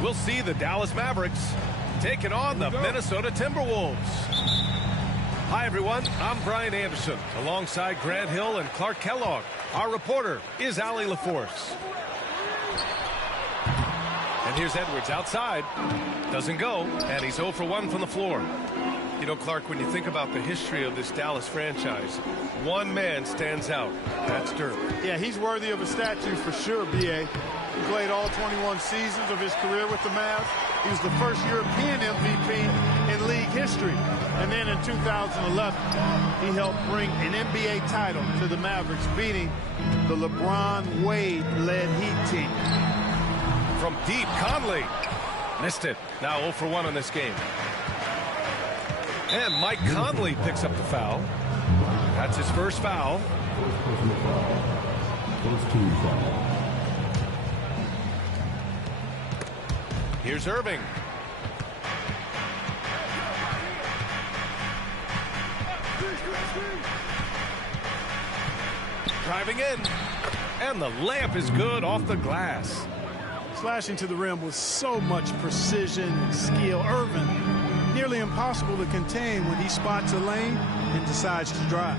we'll see the Dallas Mavericks taking on the Minnesota Timberwolves. Hi, everyone. I'm Brian Anderson, alongside Grant Hill and Clark Kellogg. Our reporter is Allie LaForce. And here's Edwards outside. Doesn't go, and he's 0 for 1 from the floor. You know, Clark, when you think about the history of this Dallas franchise, one man stands out. That's Dirk. Yeah, he's worthy of a statue for sure, B.A. He played all 21 seasons of his career with the Mavs. He was the first European MVP in league history. And then in 2011, he helped bring an NBA title to the Mavericks, beating the LeBron Wade-led Heat team. From deep, Conley. Missed it. Now 0 for 1 in this game. And Mike Conley picks up the foul. That's his first foul. Here's Irving. Driving in. And the layup is good off the glass. Slashing to the rim with so much precision and skill. Irving, nearly impossible to contain when he spots a lane and decides to drive.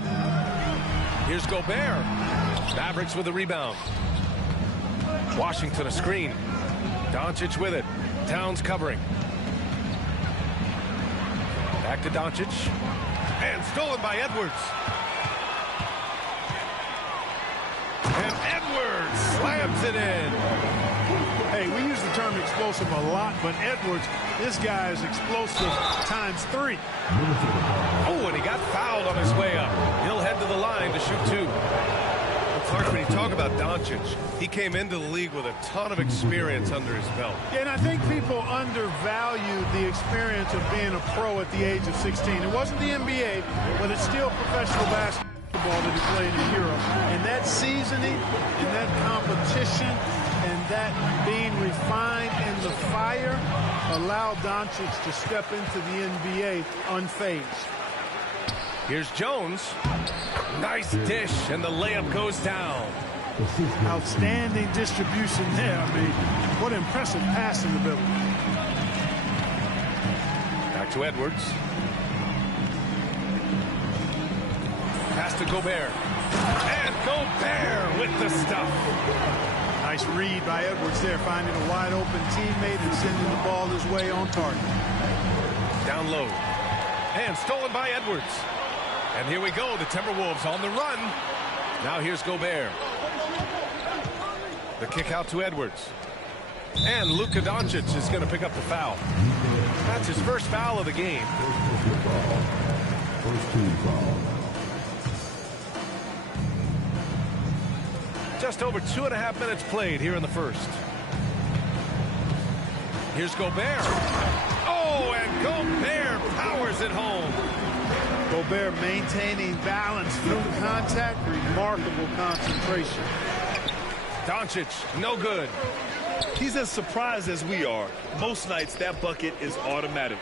Here's Gobert. Mavericks with a rebound. Washington a screen. Doncic with it. Towns covering. Back to Doncic. And stolen by Edwards. And Edwards slams it in. Hey, we use the term explosive a lot, but Edwards, this guy is explosive ×3. Oh, and he got fouled on his way up. He'll head to the line to shoot 2. Well, Clark, when you talk about Doncic, he came into the league with a ton of experience under his belt. Yeah, and I think people undervalue the experience of being a pro at the age of 16. It wasn't the NBA, but it's still professional basketball that he played in Europe. And that seasoning and that competition and that being refined in the fire allowed Doncic to step into the NBA unfazed. Here's Jones. Nice dish, and the layup goes down. Outstanding distribution there. I mean, what impressive passing ability. Back to Edwards. Pass to Gobert. And Gobert with the stuff. Nice read by Edwards there, finding a wide open teammate and sending the ball his way on target. Down low. And stolen by Edwards. And here we go, the Timberwolves on the run. Now here's Gobert. The kick out to Edwards. And Luka Doncic is going to pick up the foul. That's his first foul of the game. Just over 2.5 minutes played here in the first. Here's Gobert. Oh, and Gobert powers it home. Gobert maintaining balance through contact. Remarkable concentration. Doncic, no good. He's as surprised as we are. Most nights, that bucket is automatic.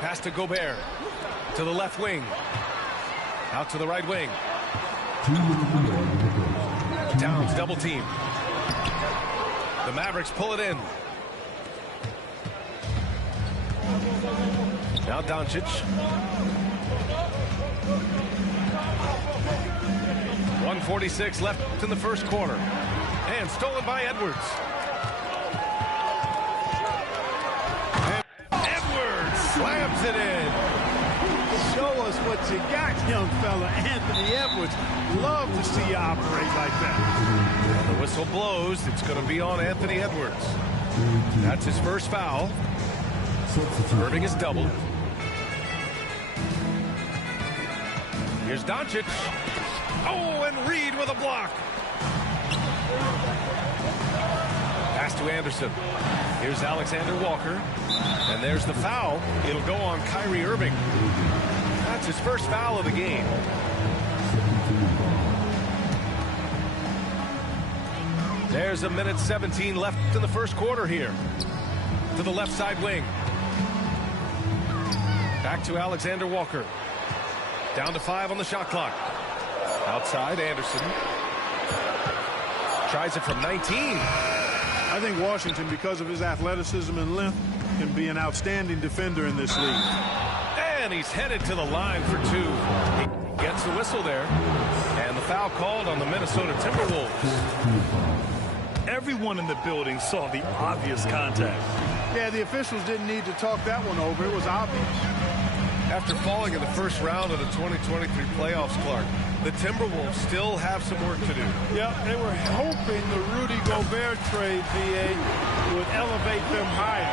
Pass to Gobert. To the left wing. Out to the right wing. Towns double team. The Mavericks pull it in. Now Doncic. .146 left in the first quarter. And stolen by Edwards. And Edwards slams it in. Show us what you got, young fella. Anthony Edwards. Love to see you operate like that. And the whistle blows. It's going to be on Anthony Edwards. That's his first foul. Irving is doubled. Here's Doncic. Oh, and Reed with a block. Pass to Anderson. Here's Alexander Walker. And there's the foul. It'll go on Kyrie Irving. That's his first foul of the game. There's 1:17 left in the first quarter here. To the left side wing. Back to Alexander Walker. Down to 5 on the shot clock. Outside, Anderson. Tries it from 19. I think Washington, because of his athleticism and length, can be an outstanding defender in this league. And he's headed to the line for two. He gets the whistle there. And the foul called on the Minnesota Timberwolves. Everyone in the building saw the obvious contact. Yeah, the officials didn't need to talk that one over. It was obvious. After falling in the first round of the 2023 playoffs, Clark, the Timberwolves still have some work to do. Yeah, they were hoping the Rudy Gobert trade, VA, would elevate them higher.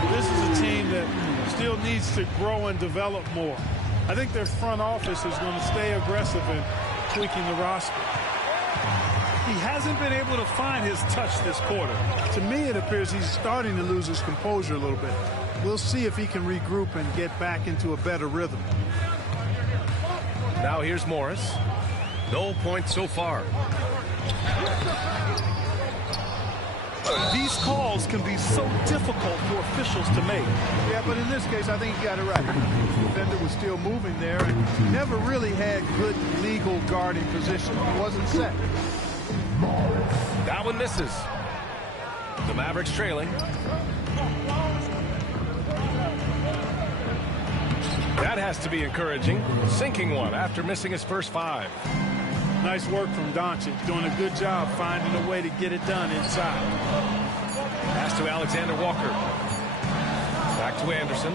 But this is a team that still needs to grow and develop more. I think their front office is going to stay aggressive in tweaking the roster. He hasn't been able to find his touch this quarter. To me, it appears he's starting to lose his composure a little bit. We'll see if he can regroup and get back into a better rhythm. Now here's Morris. No points so far. These calls can be so difficult for officials to make. Yeah, but in this case, I think he got it right. The defender was still moving there and never really had good legal guarding position. He wasn't set. That one misses. The Mavericks trailing. That has to be encouraging. Sinking one after missing his first 5. Nice work from Doncic, doing a good job finding a way to get it done inside. Pass to Alexander Walker. Back to Anderson.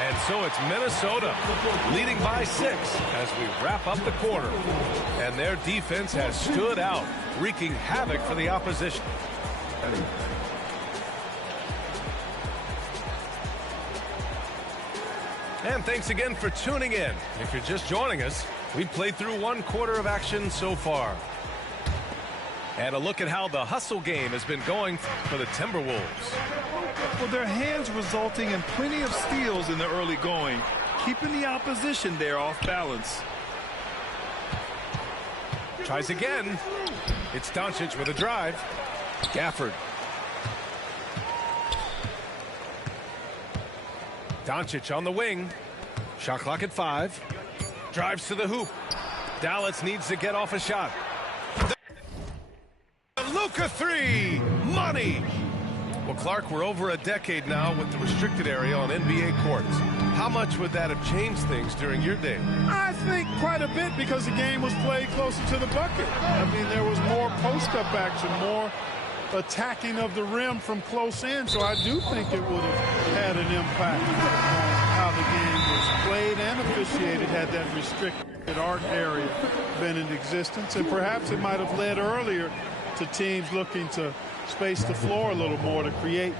And so it's Minnesota leading by 6 as we wrap up the quarter. And their defense has stood out, wreaking havoc for the opposition. And thanks again for tuning in. If you're just joining us, we've played through 1 quarter of action so far. And a look at how the hustle game has been going for the Timberwolves. Well, their hands resulting in plenty of steals in the early going, keeping the opposition there off balance. Tries again. It's Doncic with a drive. Gafford. Doncic on the wing. Shot clock at 5. Drives to the hoop. Dallas needs to get off a shot. Luka 3. Money. Well, Clark, we're over a decade now with the restricted area on NBA courts. How much would that have changed things during your day? I think quite a bit because the game was played closer to the bucket. I mean, there was more post-up action, more attacking of the rim from close in, so I do think it would have had an impact on how the game was played and officiated had that restricted arc area been in existence, and perhaps it might have led earlier to teams looking to space the floor a little more to create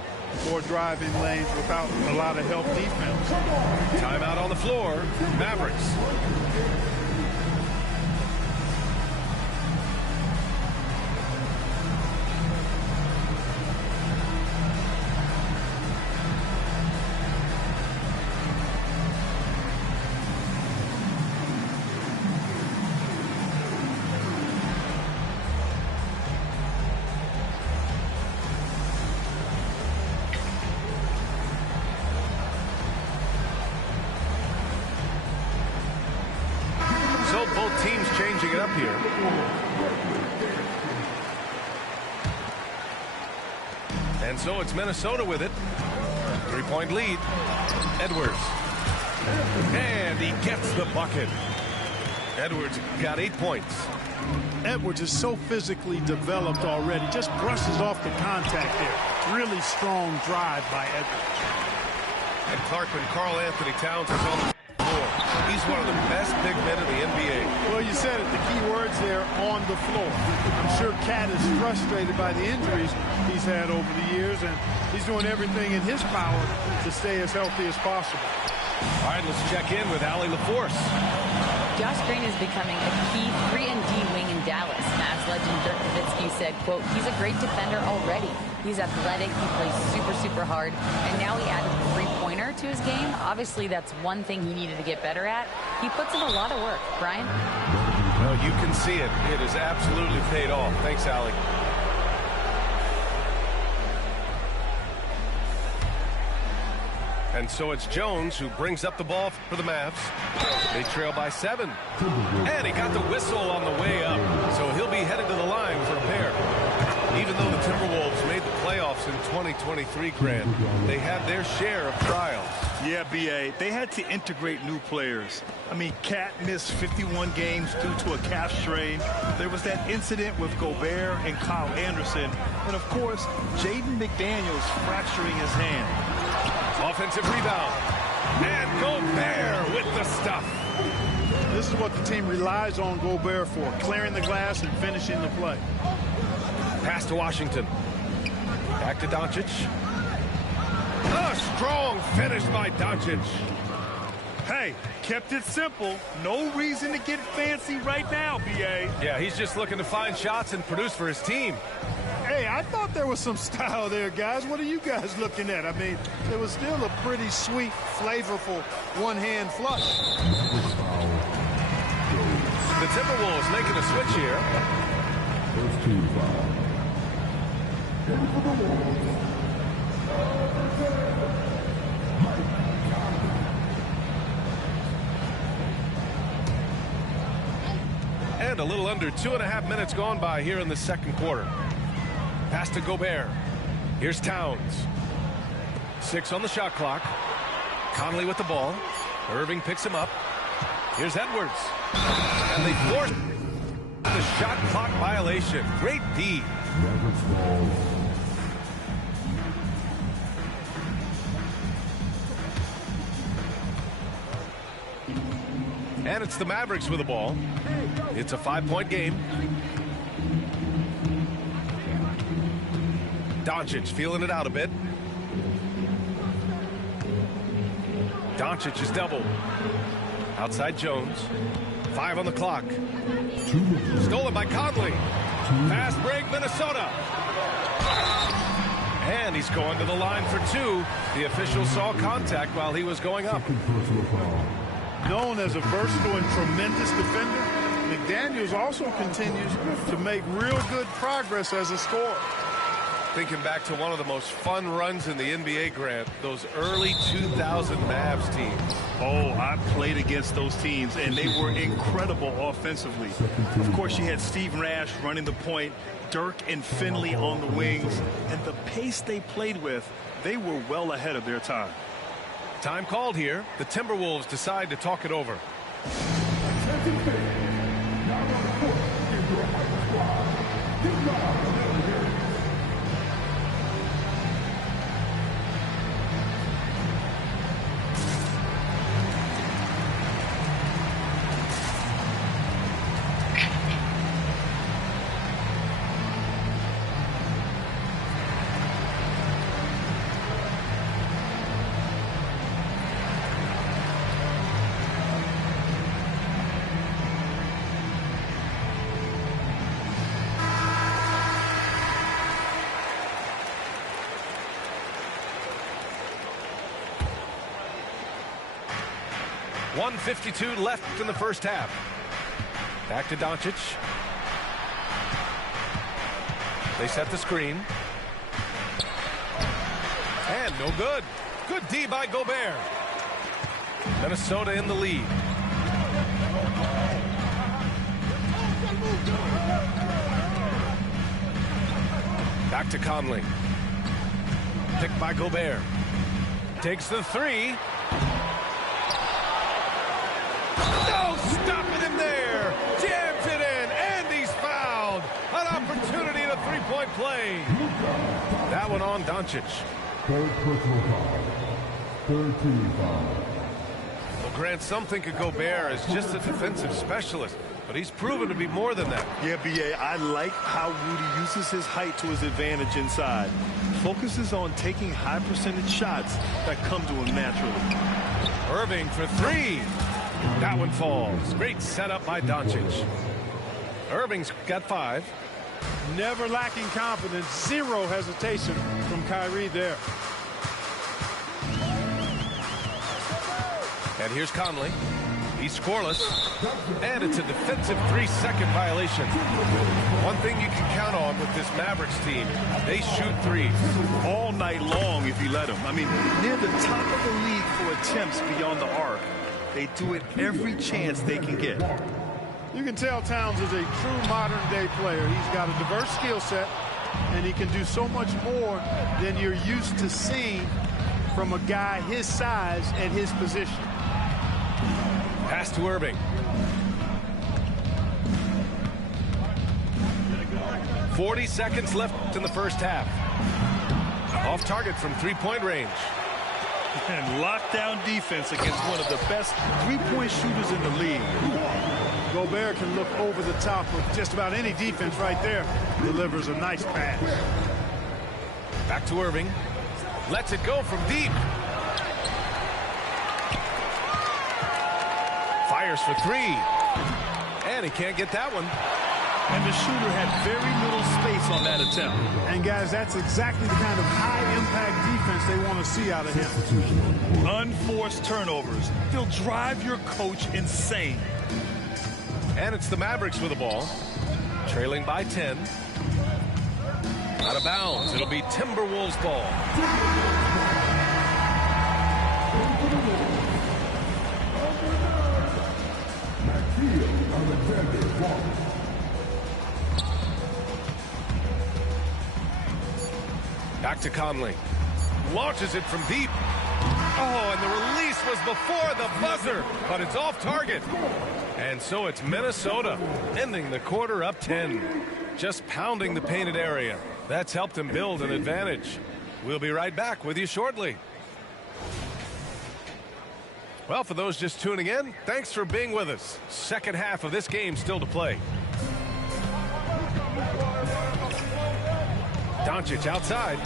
more driving lanes without a lot of help defense. Timeout on the floor. Mavericks. Both teams changing it up here. And so it's Minnesota with it. 3-point lead. Edwards. And he gets the bucket. Edwards got 8 points. Edwards is so physically developed already. Just brushes off the contact there. Really strong drive by Edwards. And Clark, when Karl Anthony Towns is on the floor, he's one of the best big men in the NBA. Well, you said it. The key words there, on the floor. I'm sure Cat is frustrated by the injuries he's had over the years, and he's doing everything in his power to stay as healthy as possible. All right, let's check in with Allie LaForce. Josh Green is becoming a key 3-and-D wing in Dallas. Mavs legend Dirk Nowitzki said, quote, he's a great defender already. He's athletic, he plays super, super hard, and now he added the three-pointer to his game. Obviously, that's one thing he needed to get better at. He puts in a lot of work. Brian? Well, you can see it. It has absolutely paid off. Thanks, Allie. And so it's Jones who brings up the ball for the Mavs. They trail by 7. And he got the whistle on the way up. So he'll be headed to the line for a pair. Timberwolves made the playoffs in 2023, Grant. They had their share of trials. Yeah, B.A., they had to integrate new players. I mean, Cat missed 51 games due to a calf strain. There was that incident with Gobert and Kyle Anderson. And, of course, Jaden McDaniels fracturing his hand. Offensive rebound. And Gobert with the stuff. This is what the team relies on Gobert for, clearing the glass and finishing the play. Pass to Washington. Back to Doncic. A strong finish by Doncic. Hey, kept it simple. No reason to get fancy right now, B.A. Yeah, he's just looking to find shots and produce for his team. Hey, I thought there was some style there, guys. What are you guys looking at? I mean, it was still a pretty sweet, flavorful one-hand flush. The Timberwolves making a switch here. First team foul. And a little under 2.5 minutes gone by here in the second quarter. Pass to Gobert. Here's Towns. 6 on the shot clock. Conley with the ball. Irving picks him up. Here's Edwards. And they force the shot clock violation. Great D. And it's the Mavericks with the ball. It's a 5-point game. Doncic feeling it out a bit. Doncic is doubled. Outside Jones. 5 on the clock. Stolen by Conley. Fast break, Minnesota. And he's going to the line for 2. The official saw contact while he was going up. Known as a versatile and tremendous defender, McDaniels also continues to make real good progress as a scorer. Thinking back to one of the most fun runs in the NBA, Grant, those early 2000 Mavs teams. Oh, I played against those teams, and they were incredible offensively. Of course, you had Steve Nash running the point, Dirk and Finley on the wings, and the pace they played with, they were well ahead of their time. Time called here. The Timberwolves decide to talk it over. .152 left in the first half. Back to Doncic. They set the screen. And no good. Good D by Gobert. Minnesota in the lead. Back to Conley. Picked by Gobert. Takes the 3. Stopping him there. Jams it in. And he's fouled. An opportunity and a three-point play. That one on Doncic. Third personal foul. Third team foul. Well, Grant, some think of Gobert as just a defensive specialist, but he's proven to be more than that. Yeah, B.A., I like how Rudy uses his height to his advantage inside. Focuses on taking high percentage shots that come to him naturally. Irving for 3. That one falls. Great setup by Doncic. Irving's got 5. Never lacking confidence. Zero hesitation from Kyrie there. And here's Conley. He's scoreless. And it's a defensive 3-second violation. One thing you can count on with this Mavericks team, they shoot threes all night long if you let them. I mean, near the top of the league for attempts beyond the arc. They do it every chance they can get. You can tell Towns is a true modern-day player. He's got a diverse skill set. and he can do so much more than you're used to seeing from a guy his size at his position. Pass to Irving. 40 seconds left in the first half. Off target from three-point range. And lockdown defense against one of the best three-point shooters in the league. Gobert can look over the top of just about any defense right there. Delivers a nice pass. Back to Irving. Lets it go from deep. Fires for three. And he can't get that one. And the shooter had very little space on that attempt. And guys, that's exactly the kind of high-impact defense they want to see out of him. Unforced turnovers. They'll drive your coach insane. And it's the Mavericks with the ball. Trailing by 10. Out of bounds. It'll be Timberwolves ball. Back to Conley. Launches it from deep. Oh, and the release was before the buzzer, but it's off target. And so it's Minnesota ending the quarter up 10. Just pounding the painted area. That's helped him build an advantage. We'll be right back with you shortly. Well, for those just tuning in, thanks for being with us. Second half of this game still to play. Doncic outside.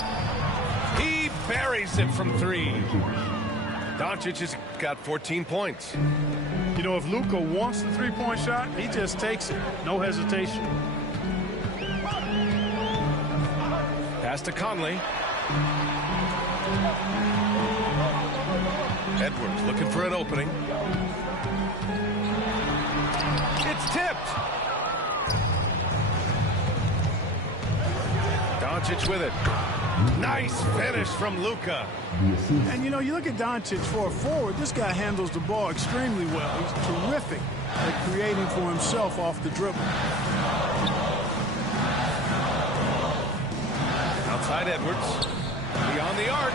He buries it from three. Doncic has got 14 points. You know, if Luka wants the three-point shot, he just takes it. No hesitation. Pass to Conley. Edwards looking for an opening. It's tipped. Doncic with it. Nice finish from Luka. And, you know, you look at Doncic for a forward, this guy handles the ball extremely well. He's terrific at creating for himself off the dribble. Outside Edwards. Beyond the arc.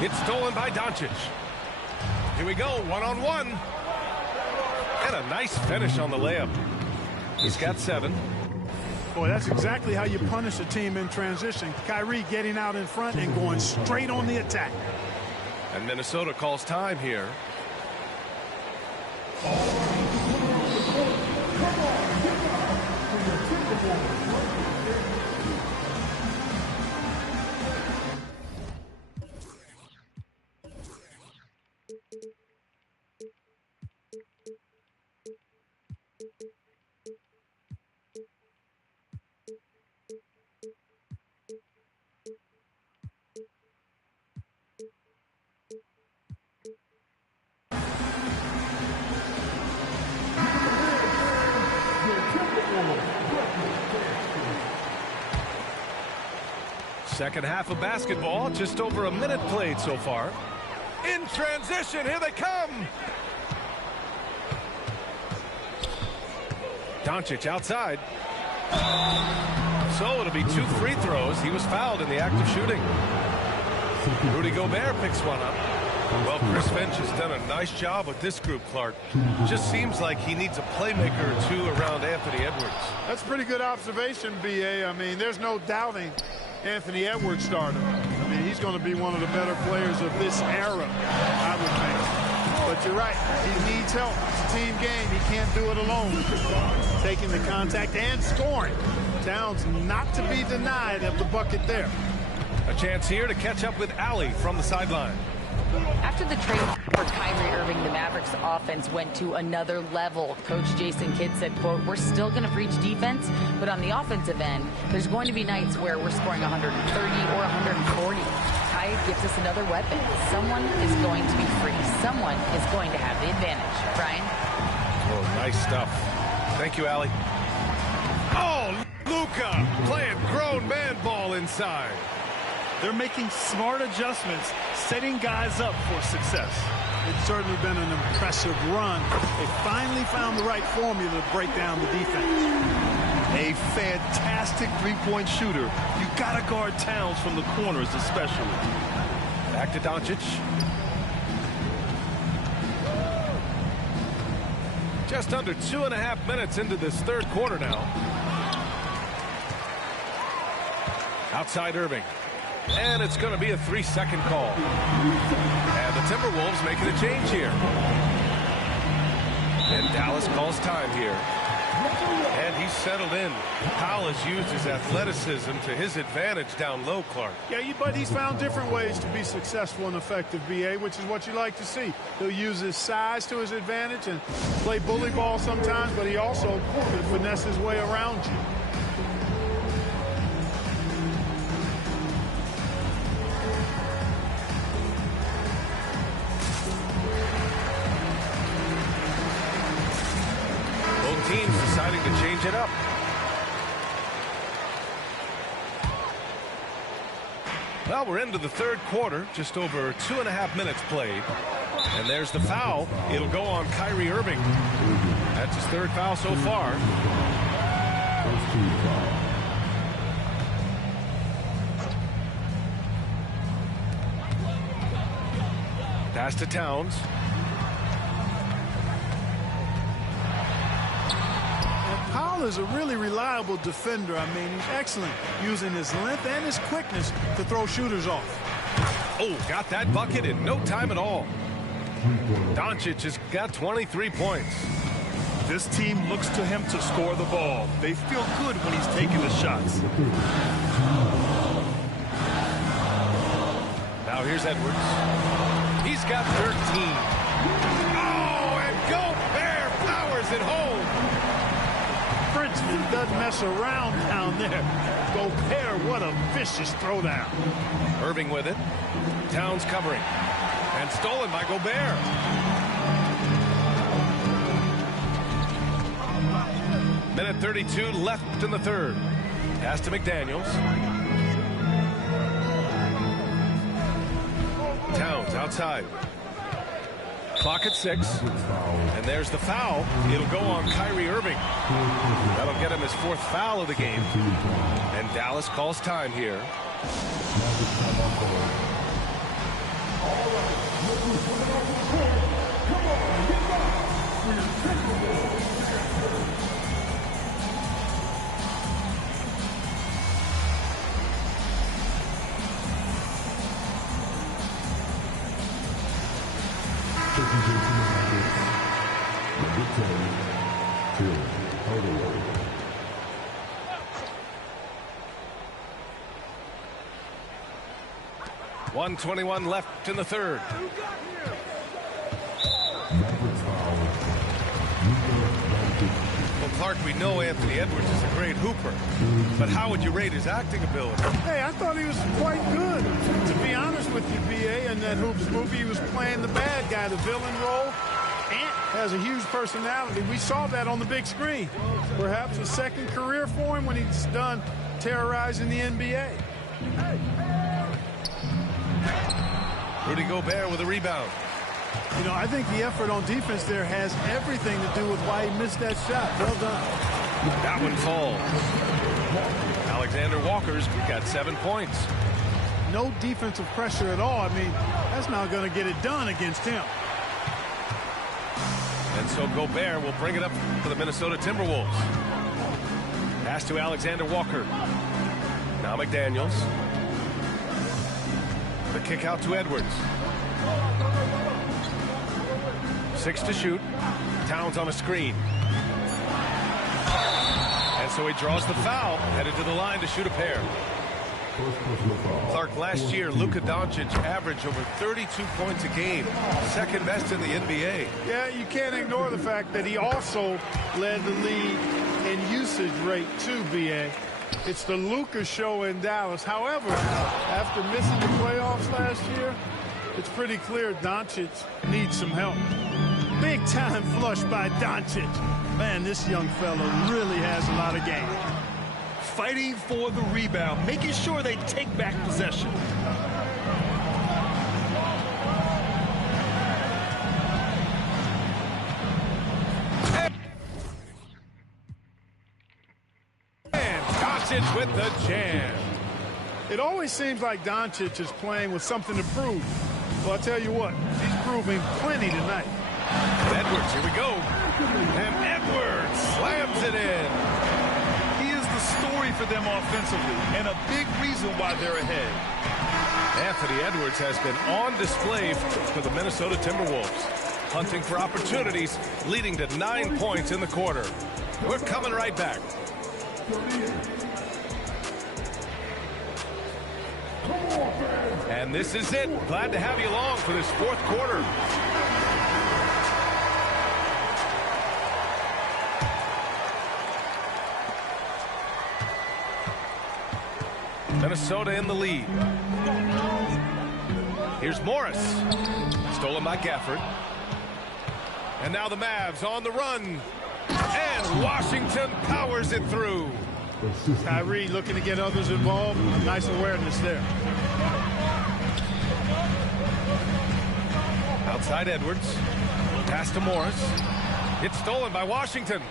It's stolen by Doncic. Here we go, one-on-one. And a nice finish on the layup. He's got 7. Boy, that's exactly how you punish a team in transition. Kyrie getting out in front and going straight on the attack. And Minnesota calls time here. Second half of basketball, just over a minute played so far. In transition, here they come. Doncic outside. So it'll be 2 free throws. He was fouled in the act of shooting. Rudy Gobert picks one up. Well, Chris Finch has done a nice job with this group, Clark. Just seems like he needs a playmaker or two around Anthony Edwards. That's a pretty good observation, B.A. I mean, there's no doubting Anthony Edwards started. I mean, he's going to be one of the better players of this era, I would think. But you're right. He needs help. It's a team game. He can't do it alone. Taking the contact and scoring. Towns not to be denied of the bucket there. A chance here to catch up with Allie from the sideline. After the trade for Kyrie Irving, the Mavericks offense went to another level. Coach Jason Kidd said, quote, "We're still going to preach defense, but on the offensive end, there's going to be nights where we're scoring 130 or 140. Kyrie gives us another weapon. Someone is going to be free. Someone is going to have the advantage." Brian? Oh, nice stuff. Thank you, Allie. Oh, Luka playing grown man ball inside. They're making smart adjustments, setting guys up for success. It's certainly been an impressive run. They finally found the right formula to break down the defense. A fantastic three-point shooter. You got to guard Towns from the corners especially. Back to Doncic. Just under 2.5 minutes into this third quarter now. Outside Irving. And it's going to be a 3-second call. And the Timberwolves making a change here. And Dallas calls time here. And he's settled in. Powell has used his athleticism to his advantage down low, Clark. Yeah, but he's found different ways to be successful and effective, BA, which is what you like to see. He'll use his size to his advantage and play bully ball sometimes, but he also can finesse his way around you. Teams deciding to change it up. Well, we're into the third quarter, just over 2.5 minutes played. And there's the foul. It'll go on Kyrie Irving. That's his third foul so far. Pass to Towns. Powell is a really reliable defender. I mean, he's excellent using his length and his quickness to throw shooters off. Oh, got that bucket in no time at all. Doncic has got 23 points. This team looks to him to score the ball. They feel good when he's taking the shots. Now here's Edwards. He's got 13. Oh, and Gobert powers it home. Princeton doesn't mess around down there. Gobert, what a vicious throwdown. Irving with it. Towns covering. And stolen by Gobert. Minute 32 left in the third. Pass to McDaniels. Towns outside. Clock at 6. And there's the foul. It'll go on Kyrie Irving. That'll get him his 4th foul of the game. And Dallas calls time here. .121 left in the third. Well, Clark, we know Anthony Edwards is a great hooper, but how would you rate his acting ability? Hey, I thought he was quite good. To be honest with you, BA, in that Hoops movie, he was playing the bad guy, the villain role. Ant has a huge personality. We saw that on the big screen. Perhaps a second career for him when he's done terrorizing the NBA. Rudy Gobert with a rebound. You know, I think the effort on defense there has everything to do with why he missed that shot. Well done. That one falls. Alexander Walker's got 7 points. No defensive pressure at all. I mean, that's not going to get it done against him. And so Gobert will bring it up for the Minnesota Timberwolves. Pass to Alexander Walker. Now McDaniels. The kick out to Edwards. 6 to shoot. Towns on a screen. And so he draws the foul, headed to the line to shoot a pair. Clark, last year, Luka Doncic averaged over 32 points a game, second best in the NBA. Yeah, you can't ignore the fact that he also led the league in usage rate too, BA. It's the Luka show in Dallas. However, after missing the playoffs last year, it's pretty clear Doncic needs some help. Big time flush by Doncic. Man, this young fella really has a lot of game. Fighting for the rebound, making sure they take back possession. with the jam. It always seems like Doncic is playing with something to prove. Well, I'll tell you what, he's proving plenty tonight. Edwards, here we go. And Edwards slams it in. He is the story for them offensively and a big reason why they're ahead. Anthony Edwards has been on display for the Minnesota Timberwolves, hunting for opportunities, leading to 9 points in the quarter. We're coming right back. And this is it. Glad to have you along for this fourth quarter. Minnesota in the lead. Here's Morris. Stolen by Gafford. And now the Mavs on the run. And Washington powers it through. Kyrie looking to get others involved. Nice awareness there. Outside Edwards. Pass to Morris. It's stolen by Washington.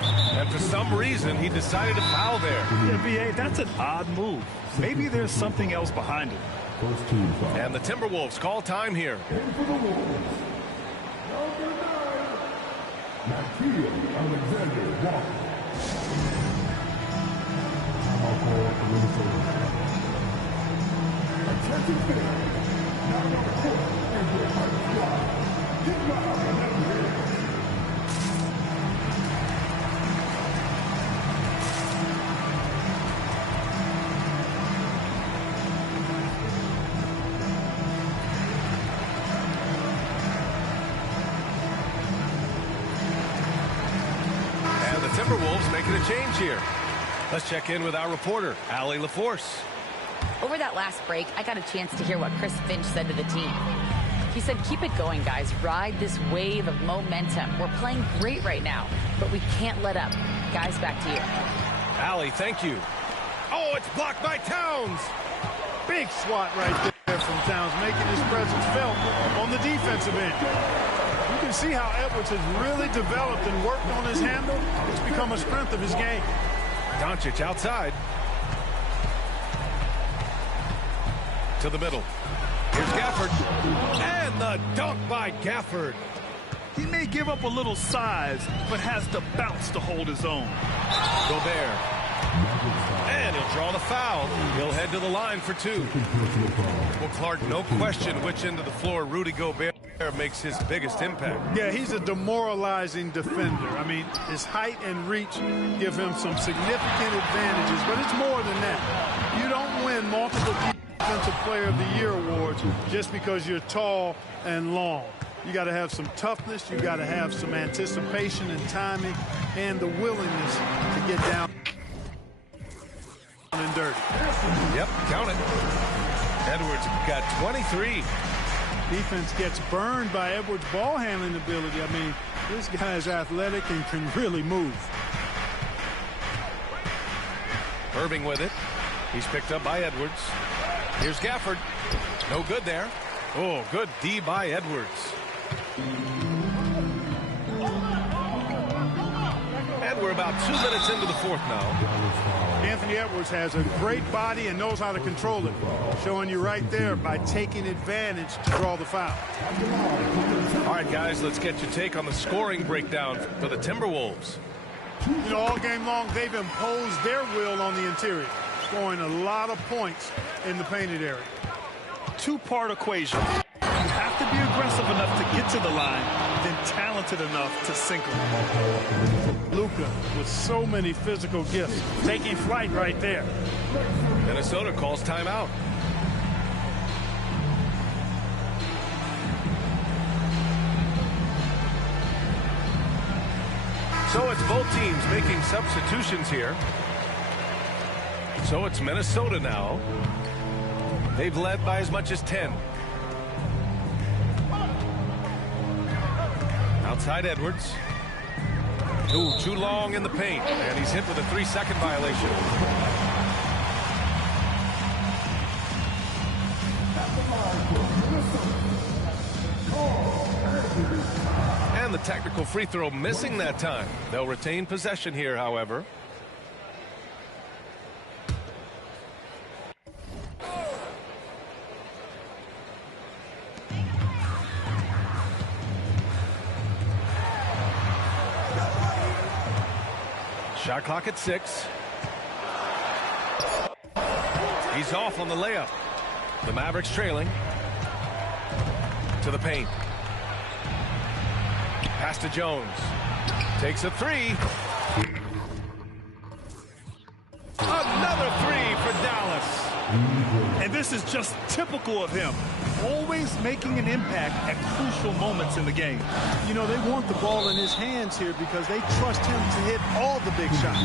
And for some reason, he decided to foul there. Yeah, B.A., that's an odd move. Maybe there's something else behind it. And the Timberwolves call time here. Timberwolves making a change here. Let's check in with our reporter, Allie LaForce. Over that last break, I got a chance to hear what Chris Finch said to the team. He said, keep it going, guys. Ride this wave of momentum. We're playing great right now, but we can't let up. Guys, back to you. Allie, thank you. Oh, it's blocked by Towns. Big swat right there from Towns, making his presence felt on the defensive end. You can see how Edwards has really developed and worked on his handle. It's become a strength of his game. Doncic outside. To the middle. Here's Gafford. And the dunk by Gafford. He may give up a little size, but has the bounce to hold his own. Gobert. And he'll draw the foul. He'll head to the line for two. Well, Clark, no question which end of the floor Rudy Gobert makes his biggest impact. Yeah, he's a demoralizing defender. I mean, his height and reach give him some significant advantages, but it's more than that. You don't win multiple Defensive Player of the Year awards just because you're tall and long. You got to have some toughness. You got to have some anticipation and timing and the willingness to get down and dirty. Yep, count it. Edwards got 23. Defense gets burned by Edwards' ball handling ability. I mean, this guy is athletic and can really move. Irving with it. He's picked up by Edwards. Here's Gafford. No good there. Oh, good D by Edwards. And we're about 2 minutes into the fourth now. Anthony Edwards has a great body and knows how to control it. Showing you right there by taking advantage to draw the foul. All right, guys, let's get your take on the scoring breakdown for the Timberwolves. You know, all game long, they've imposed their will on the interior, scoring a lot of points in the painted area. Two-part equation. You have to be aggressive enough to get to the line, then talented enough to sink them. Luka with so many physical gifts, taking flight right there. Minnesota calls timeout. So it's both teams making substitutions here. So it's Minnesota now. They've led by as much as 10. Outside Edwards. Ooh, too long in the paint. And he's hit with a 3-second violation. And And the technical free throw missing that time. They'll retain possession here, however. Shot clock at 6. He's off on the layup. The Mavericks trailing. To the paint. Pass to Jones. Takes a 3. Another 3 for Dallas. And this is just typical of him. Always making an impact at crucial moments in the game. You know, they want the ball in his hands here because they trust him to hit all the big shots.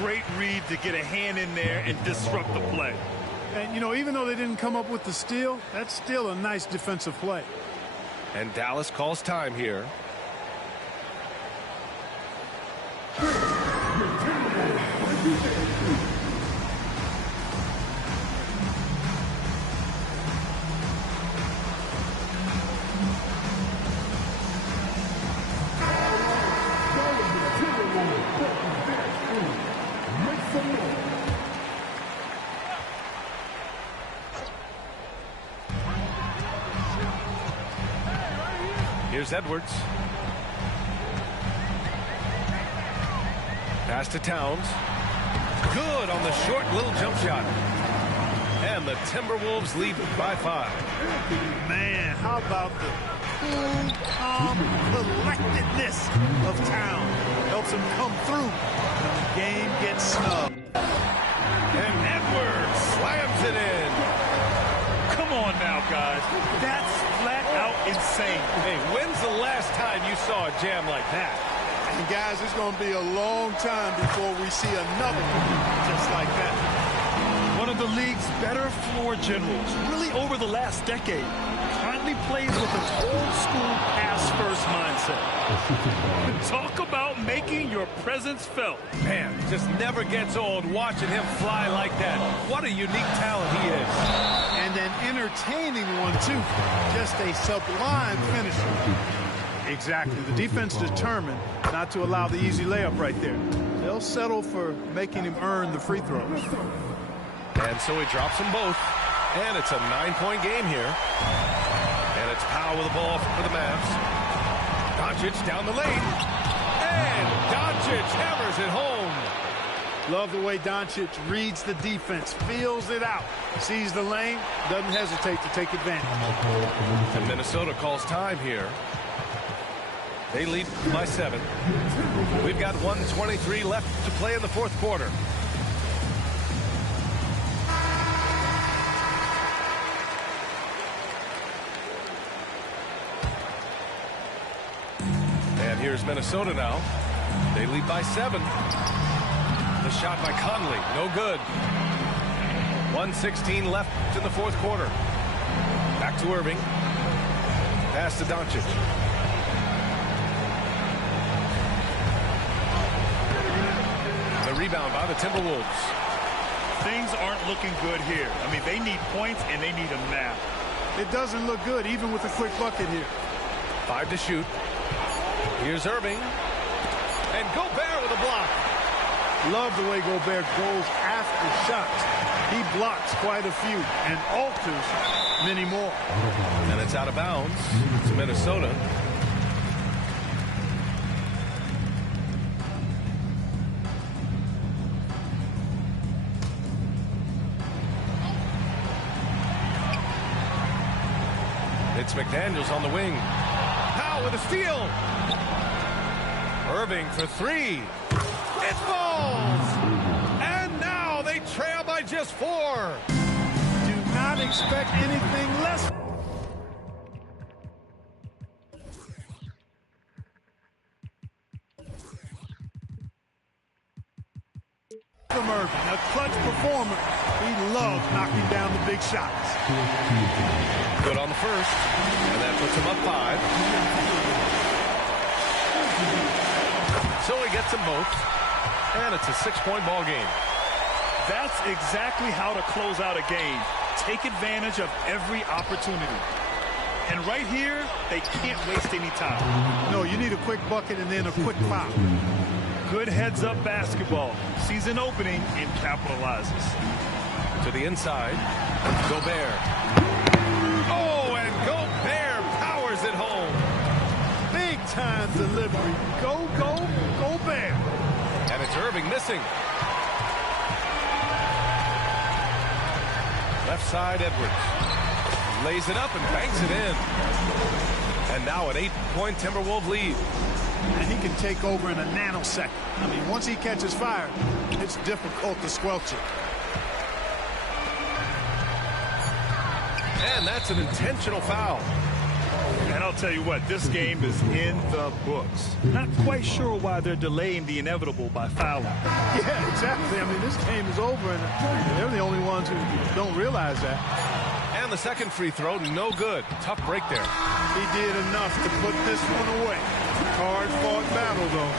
Great read to get a hand in there and disrupt the play. And, you know, even though they didn't come up with the steal, that's still a nice defensive play. And Dallas calls time here. Here's Edwards. Pass to Towns. Good on the short little jump shot. And the Timberwolves lead by 5. Man, how about the cool, calm collectedness of Town? Helps him come through when the game gets snubbed. And Edwards slams it in. Come on now, guys. That's flat out insane. Hey, when's the last time you saw a jam like that? And guys, it's going to be a long time before we see another one just like that. One of the league's better floor generals, really over the last decade. Currently plays with an old-school pass-first mindset. Talk about making your presence felt. Man, just never gets old watching him fly like that. What a unique talent he is. And an entertaining one, too. Just a sublime finisher. Exactly. The defense determined not to allow the easy layup right there. They'll settle for making him earn the free throws. And so he drops them both. And it's a 9-point game here. And it's Powell with the ball for the Mavs. Doncic down the lane. And Doncic hammers it home. Love the way Doncic reads the defense, feels it out, sees the lane, doesn't hesitate to take advantage. And Minnesota calls time here. They lead by 7. We've got 1:23 left to play in the fourth quarter. And here's Minnesota now. They lead by 7. The shot by Conley, no good. 1:16 left in the fourth quarter. Back to Irving. Pass to Doncic. The rebound by the Timberwolves. Things aren't looking good here. I mean, they need points and they need them now. It doesn't look good, even with a quick bucket here. 5 to shoot. Here's Irving. And Gobert with a block. Love the way Gobert goes after shots. He blocks quite a few and alters many more. And it's out of bounds to Minnesota. It's McDaniels on the wing. Powell with a steal. Irving for 3. It falls. And now they trail by just 4. Do not expect anything less. From Irving, a clutch performer. He loves knocking down the big shots. Good on the first, and that puts him up 5. So he gets them both, and it's a 6-point ball game. That's exactly how to close out a game. Take advantage of every opportunity. And right here, they can't waste any time. No, you need a quick bucket and then a quick foul. Good heads-up basketball. Sees an opening and capitalizes. To the inside. Gobert. Oh, and Gobert powers it home. Big time delivery. Go, go, Gobert. And it's Irving missing. Left side, Edwards. Lays it up and bangs it in. And now an 8-point Timberwolves lead. And he can take over in a nanosecond. I mean, once he catches fire, it's difficult to squelch it. And that's an intentional foul. And I'll tell you what, this game is in the books. Not quite sure why they're delaying the inevitable by fouling. Yeah, exactly. I mean, this game is over, and they're the only ones who don't realize that. And the second free throw, no good. Tough break there. He did enough to put this one away. Hard-fought battle, though.